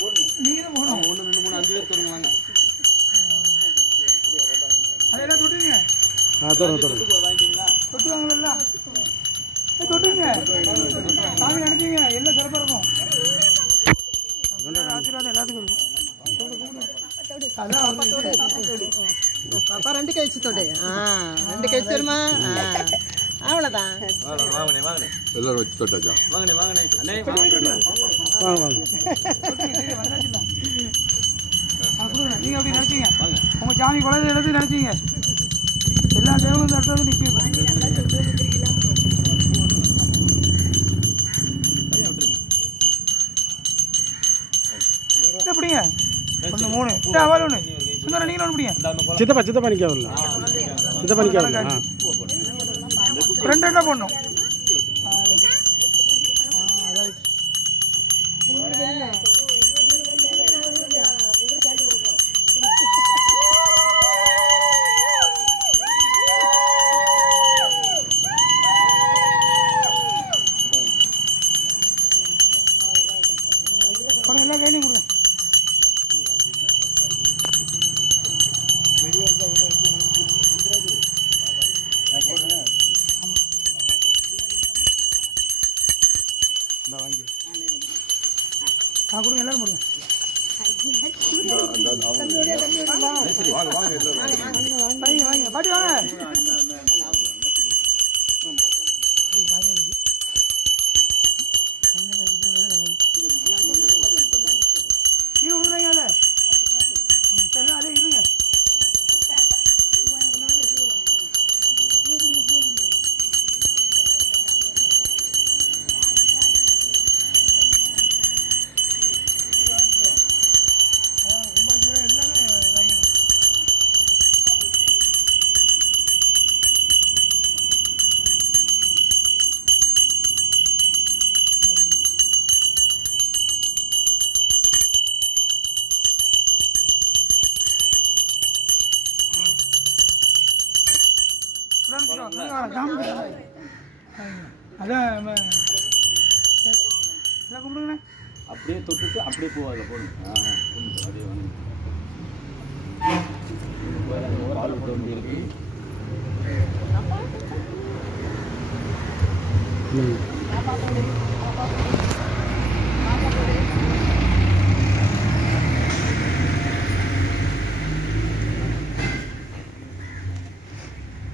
நீங்க தான் போகணும். 1 2 3 5 பேர் தொடங்குவாங்க. அதெல்லாம் தொட்டுங்க. தொட்டு வாங்கிட்டீங்களா? தொட்டு வாங்கல. தொட்டுங்க. சாமி நினைச்சீங்க எல்லாம் சிறப்பா இருக்கும். ஆசீர்வாதம் எல்லாத்துக்கும் இருக்கும். பாப்பா 2 கை வச்சு தொடு. 2 கை வச்சிருமா? அவ்வளவுதான். வாங்கனே எல்லாரும் வச்சு தொட்டாச்சா? வாங்கனே அண்ணே வாங்க நீங்க அப்படி நினைச்சீங்க உங்க சாமி குழந்தை எடுத்து நினைச்சீங்க எல்லா தேவனும் இந்த இடத்துல நிற்கும். எப்படிங்க ஒன்று 3 அவள் 1 சுந்தர நீங்களும் ஒன்று பிடிங்க. சித்தப்பா நிற்கவில்ல. சித்தப்பா நிற்கவில்ல. 2 2 போடணும். எல்லா கையிலையும் கொடுங்க. கொடுங்க எல்லாரும் கொடுங்க. வாங்க பாட்டி வாங்க. கீழே விடுறாங்க அதே இருங்க. அப்படியே தொட்டுட்டு அப்படியே போவாங்க போடுங்க. அப்படியே வந்து பால் விட்டு வந்து இருக்கு.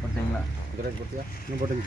போட்டீங்களா? போட்டுங்க.